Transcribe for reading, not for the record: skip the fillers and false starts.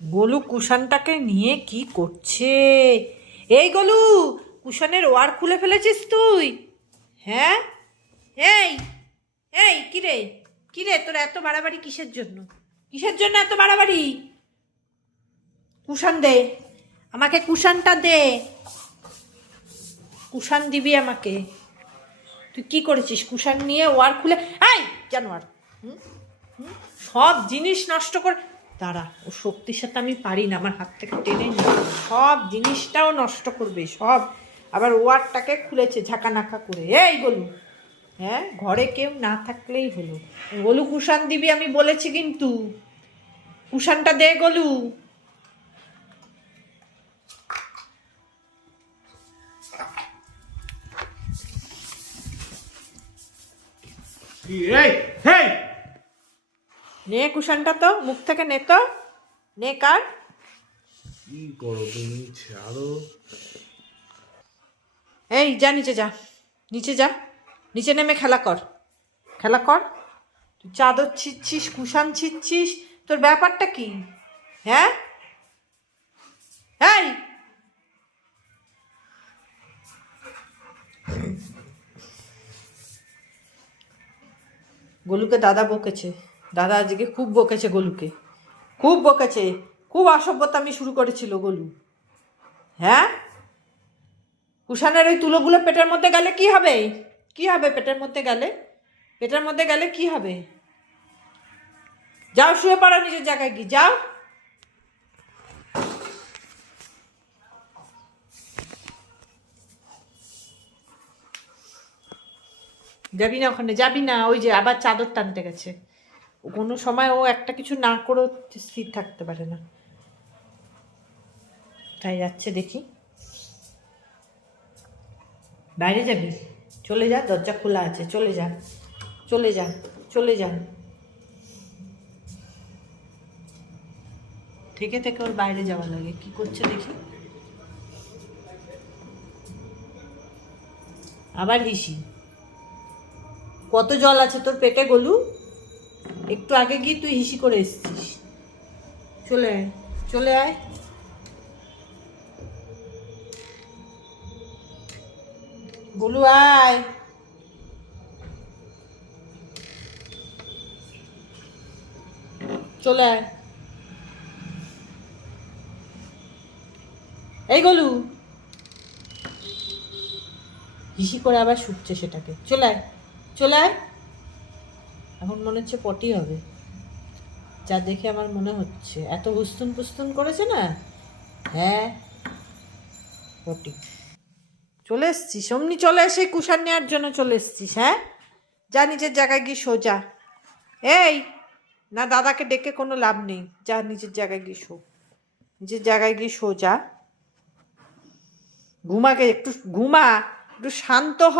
গোলু কুশানটাকে নিয়ে কি করছে? এই গোলু, কুশানের ওয়ার খুলে ফেলেছিস তুই? হ্যাঁ, এই এই কিরে, কিরে তোর এত বাড়াবাড়ি কিসের জন্য? কিসের জন্য এত বাড়াবাড়ি? কুশান দে, আমাকে কুশানটা দে। কুশান দিবি আমাকে। তুই কি করেছিস? কুশান নিয়ে ওয়ার খুলে, এই জানোয়ার, হুম হুম, সব জিনিস নষ্ট করে। দাঁড়া, ও শক্তির সাথে আমি পারি না, আমার হাত থেকে টেনে নিয়ে সব জিনিসটাও নষ্ট করবে সব। আবার ওয়ারটাকে খুলেছে ঝাঁকানাকা করে। এই গোলু, হ্যাঁ, ঘরে কেউ না থাকলেই হলো। গোলু কুশান দিবি আমি বলেছি কিন্তু। কুশানটা দে গোলু। নে কুশানটা তো মুখ থেকে নে তো, নে কার। কি করো তুমি? ছাড়ো। এই যা নিচে যা, নিচে যা, নিচে নেমে খেলা কর, খেলা কর। তুই চাদর ছিঁচ্ছিস, কুশান ছিঁচ্ছিস, তোর ব্যাপারটা কি? হ্যাঁ, এই গোলুকে দাদা বকেছে, দাদা আজকে খুব বকেছে গোলুকে, খুব বকেছে, খুব অসভ্যতামি শুরু করেছিল গোলু। হ্যাঁ, কুশানের ওই তুলোগুলো পেটের মধ্যে গেলে কি হবে? কি হবে পেটের মধ্যে গেলে? পেটের মধ্যে গেলে কি হবে? যাও শুয়ে পড়ো নিজের জায়গায় গিয়ে, যাও। যাবি না ওখানে, যাবি না। ওই যে আবার চাদর টানতে গেছে। কোনো সময় ও একটা কিছু না করেও স্থির থাকতে পারে না। তাই যাচ্ছে দেখি। বাইরে যাবি? চলে যা, দরজা খোলা আছে, চলে যা, চলে যা, চলে যা। থেকে থেকে ওর বাইরে যাওয়া লাগে, কি করছে দেখি। আবার হিসি। কত জল আছে তোর পেটে গোলু? একটু আগে গিয়ে তুই হিসি করে এসছিস। চলে আয়, চলে আয়। গোলু আয়। চলে আয়। এই গোলু, হিসি করে আবার শুকছে সেটাকে। চলে আয়, চলে আয়। এখন মনে হচ্ছে পটি হবে, যা দেখে আমার মনে হচ্ছে। এত হুস্তুন পুস্তুন করেছে না। হ্যাঁ, পটি। চলে এসছিস অমনি, চলে এসে কুশান নেওয়ার জন্য চলে এসছিস? হ্যাঁ, যা নিজের জায়গায় গিয়ে সোজা। এই না, দাদাকে ডেকে কোনো লাভ নেই, যা নিজের জায়গায় গিয়ে শো, নিজের জায়গায় গিয়ে সোজা। ঘুমাকে একটু ঘুমা, একটু শান্ত হ।